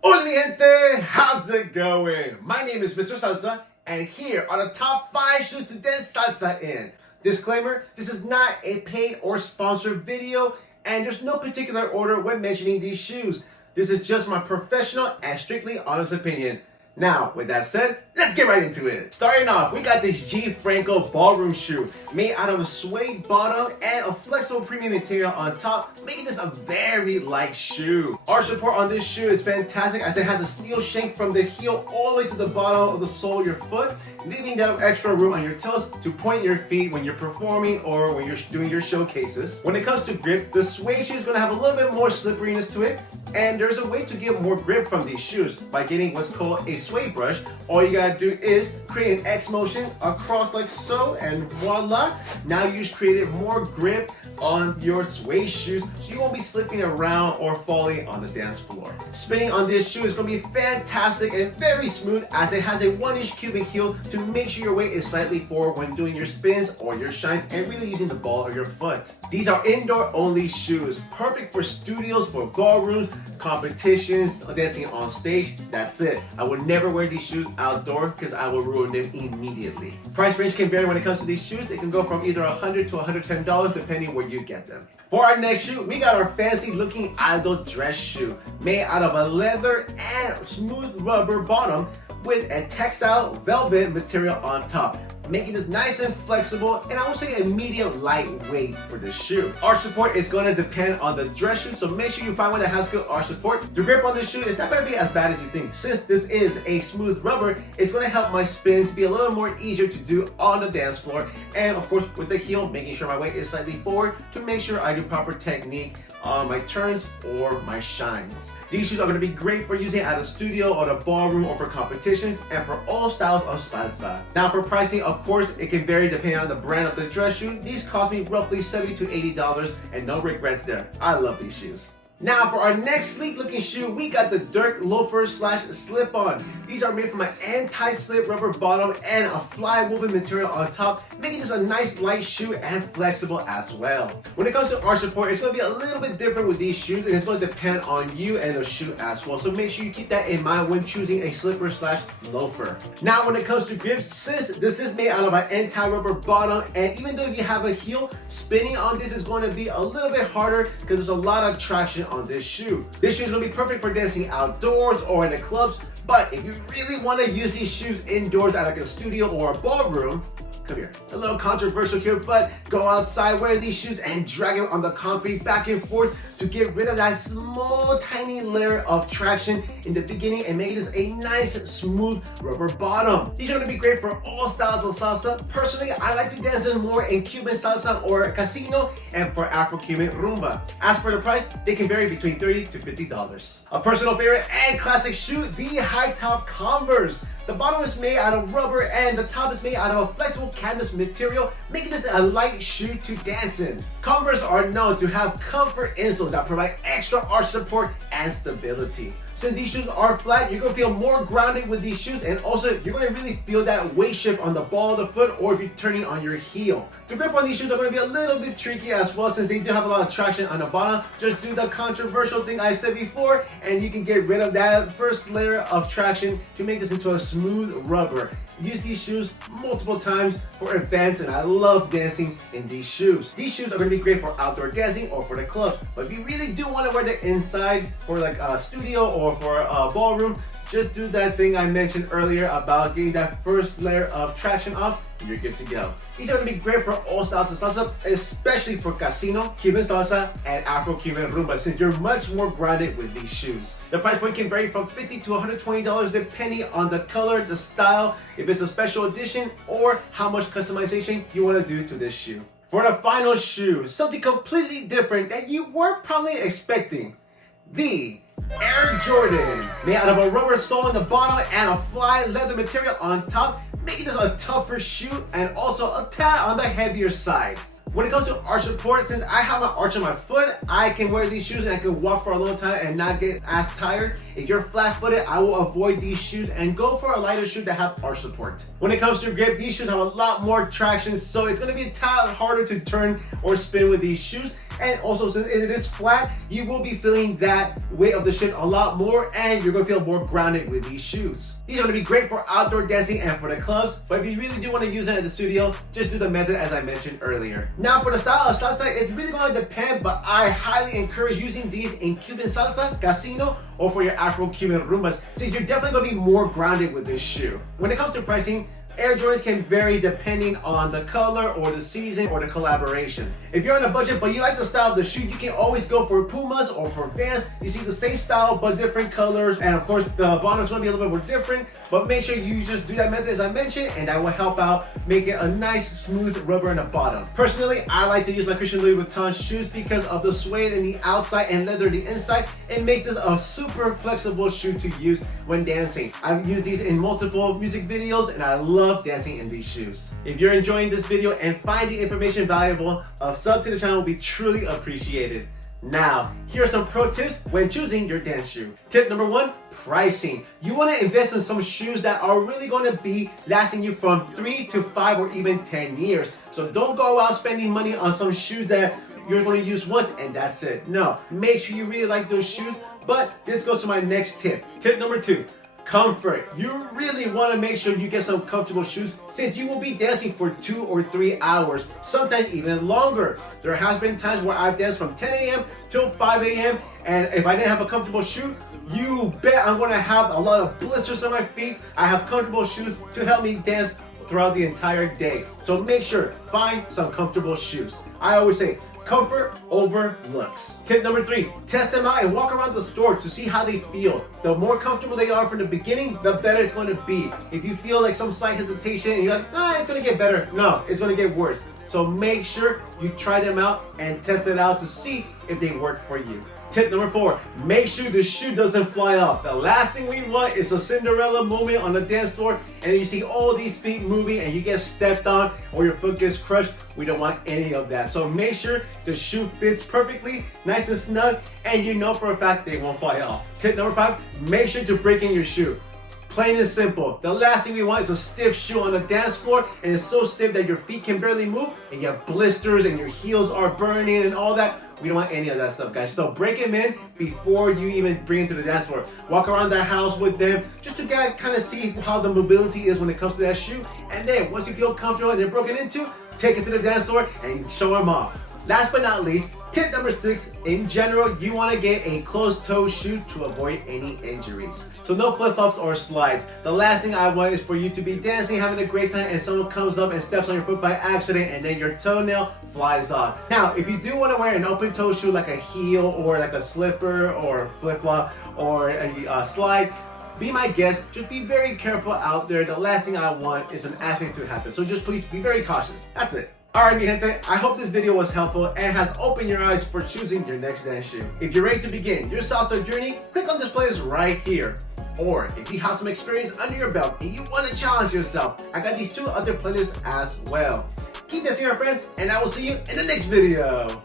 Hola gente, how's it going? My name is Mr. Salsa, and here are the top 5 shoes to dance salsa in. Disclaimer, this is not a paid or sponsored video, and there's no particular order when mentioning these shoes. This is just my professional and strictly honest opinion. Now, with that said, let's get right into it. Starting off, we got this GFranco Ballroom shoe made out of a suede bottom and a flexible premium material on top, making this a very light shoe. Arch support on this shoe is fantastic as it has a steel shank from the heel all the way to the bottom of the sole of your foot, leaving that extra room on your toes to point your feet when you're performing or when you're doing your showcases. When it comes to grip, the suede shoe is going to have a little bit more slipperiness to it, and there's a way to get more grip from these shoes by getting what's called a suede brush. All you gotta do is create an X motion across like so, and voila, now you just created more grip on your suede shoes so you won't be slipping around or falling on the dance floor. Spinning on this shoe is going to be fantastic and very smooth as it has a 1-inch cubic heel to make sure your weight is slightly forward when doing your spins or your shines and really using the ball of your foot. These are indoor only shoes, perfect for studios, for ballrooms, competitions, dancing on stage. That's it. I would never wear these shoes outdoor because I will ruin them immediately. Price range can vary when it comes to these shoes. They can go from either $100 to $110 depending where you get them. For our next shoe, we got our fancy looking Aldo dress shoe made out of a leather and smooth rubber bottom with a textile velvet material on top, making this nice and flexible, and I would say a medium lightweight for this shoe. Arch support is going to depend on the dress shoe, so make sure you find one that has good arch support. The grip on this shoe is not going to be as bad as you think. Since this is a smooth rubber, it's going to help my spins be a little more easier to do on the dance floor, and of course with the heel, making sure my weight is slightly forward to make sure I do proper technique on my turns or my shines. These shoes are going to be great for using at a studio or the ballroom or for competitions and for all styles of salsa. Now for pricing, of course, it can vary depending on the brand of the dress shoe. These cost me roughly $70 to $80 and no regrets there. I love these shoes. Now for our next sleek looking shoe, we got the Dirk Loafer / slip-on. These are made from an anti-slip rubber bottom and a fly woven material on top, making this a nice light shoe and flexible as well. When it comes to arch support, it's going to be a little bit different with these shoes, and it's going to depend on you and the shoe as well. So make sure you keep that in mind when choosing a slipper / loafer. Now when it comes to grips, since this is made out of an anti-rubber bottom, and even though if you have a heel, spinning on this is going to be a little bit harder because there's a lot of traction on this shoe. This shoe is going to be perfect for dancing outdoors or in the clubs, but if you really want to use these shoes indoors at like a studio or a ballroom, come here. A little controversial here, but go outside, wear these shoes and drag it on the concrete back and forth to get rid of that small tiny layer of traction in the beginning and make this a nice smooth rubber bottom. These are going to be great for all styles of salsa. Personally, I like to dance in more in Cuban salsa or casino and for Afro-Cuban rumba. As for the price, they can vary between $30 to $50. A personal favorite and classic shoe, the high top Converse. The bottom is made out of rubber and the top is made out of a flexible canvas material, making this a light shoe to dance in. Converse are known to have comfort insoles that provide extra arch support and stability. Since these shoes are flat, you're going to feel more grounded with these shoes, and also you're going to really feel that weight shift on the ball of the foot or if you're turning on your heel. The grip on these shoes are going to be a little bit tricky as well since they do have a lot of traction on the bottom. Just do the controversial thing I said before and you can get rid of that first layer of traction to make this into a smooth rubber. Use these shoes multiple times for events, and I love dancing in these shoes. These shoes are going to be great for outdoor dancing or for the clubs, but if you really do want to wear them inside for like a studio or for a ballroom, just do that thing I mentioned earlier about getting that first layer of traction off, and you're good to go. These are going to be great for all styles of salsa, especially for casino, Cuban salsa, and Afro-Cuban rumba, since you're much more grounded with these shoes. The price point can vary from $50 to $120 depending on the color, the style, if it's a special edition, or how much customization you want to do to this shoe. For the final shoe, something completely different that you weren't probably expecting. The Air Jordans, made out of a rubber sole on the bottom and a fly leather material on top, making this a tougher shoe and also a tad on the heavier side. When it comes to arch support, since I have an arch on my foot, I can wear these shoes and I can walk for a long time and not get as tired. If you're flat-footed, I will avoid these shoes and go for a lighter shoe that have arch support. When it comes to grip, these shoes have a lot more traction, so it's going to be a tad harder to turn or spin with these shoes. And also, since it is flat, you will be feeling that weight of the shoe a lot more, and you're gonna feel more grounded with these shoes. These are gonna be great for outdoor dancing and for the clubs, but if you really do want to use it at the studio, just do the method as I mentioned earlier. Now for the style of salsa, it's really gonna depend, but I highly encourage using these in Cuban salsa, casino, or for your Afro-Cuban rumbas, since you're definitely gonna be more grounded with this shoe. When it comes to pricing, Air Jordans can vary depending on the color or the season or the collaboration. If you're on a budget but you like the style of the shoe, you can always go for Pumas or for Vans. You see the same style but different colors, and of course the bottom is going to be a little bit more different, but make sure you just do that method as I mentioned, and that will help out make it a nice smooth rubber in the bottom. Personally, I like to use my Christian Louis Vuitton shoes because of the suede in the outside and leather in the inside. It makes this a super flexible shoe to use when dancing. I've used these in multiple music videos and I love dancing in these shoes. If you're enjoying this video and finding information valuable, a sub to the channel will be truly appreciated. Now, here are some pro tips when choosing your dance shoe. Tip number 1, pricing. You want to invest in some shoes that are really going to be lasting you from 3 to 5 or even 10 years. So don't go out spending money on some shoes that you're going to use once and that's it. No, make sure you really like those shoes. But this goes to my next tip. Tip number 2. Comfort. You really want to make sure you get some comfortable shoes since you will be dancing for 2 or 3 hours, sometimes even longer. There has been times where I've danced from 10 a.m. till 5 a.m. and if I didn't have a comfortable shoe, you bet I'm going to have a lot of blisters on my feet. I have comfortable shoes to help me dance throughout the entire day. So make sure, find some comfortable shoes. I always say, comfort over looks. Tip number 3, test them out and walk around the store to see how they feel. The more comfortable they are from the beginning, the better it's going to be. If you feel like some slight hesitation and you're like, it's going to get better. No, it's going to get worse. So make sure you try them out and test it out to see if they work for you. Tip number 4, make sure the shoe doesn't fly off. The last thing we want is a Cinderella moment on the dance floor and you see all these feet moving and you get stepped on or your foot gets crushed. We don't want any of that. So make sure the shoe fits perfectly, nice and snug, and you know for a fact they won't fly off. Tip number 5, make sure to break in your shoe. Plain and simple. The last thing we want is a stiff shoe on the dance floor and it's so stiff that your feet can barely move and you have blisters and your heels are burning and all that. We don't want any of that stuff, guys. So break them in before you even bring them to the dance floor. Walk around the house with them just to kind of see how the mobility is when it comes to that shoe. And then once you feel comfortable and they're broken into, take it to the dance floor and show them off. Last but not least, tip number 6, in general, you want to get a closed-toe shoe to avoid any injuries. So no flip-flops or slides. The last thing I want is for you to be dancing, having a great time, and someone comes up and steps on your foot by accident, and then your toenail flies off. Now, if you do want to wear an open-toe shoe like a heel or like a slipper or a flip-flop or a slide, be my guest, just be very careful out there. The last thing I want is an accident to happen. So just please be very cautious. That's it. Alright mi gente, I hope this video was helpful and has opened your eyes for choosing your next dance shoe. If you're ready to begin your salsa journey, click on this playlist right here. Or if you have some experience under your belt and you want to challenge yourself, I got these 2 other playlists as well. Keep dancing, our friends, and I will see you in the next video.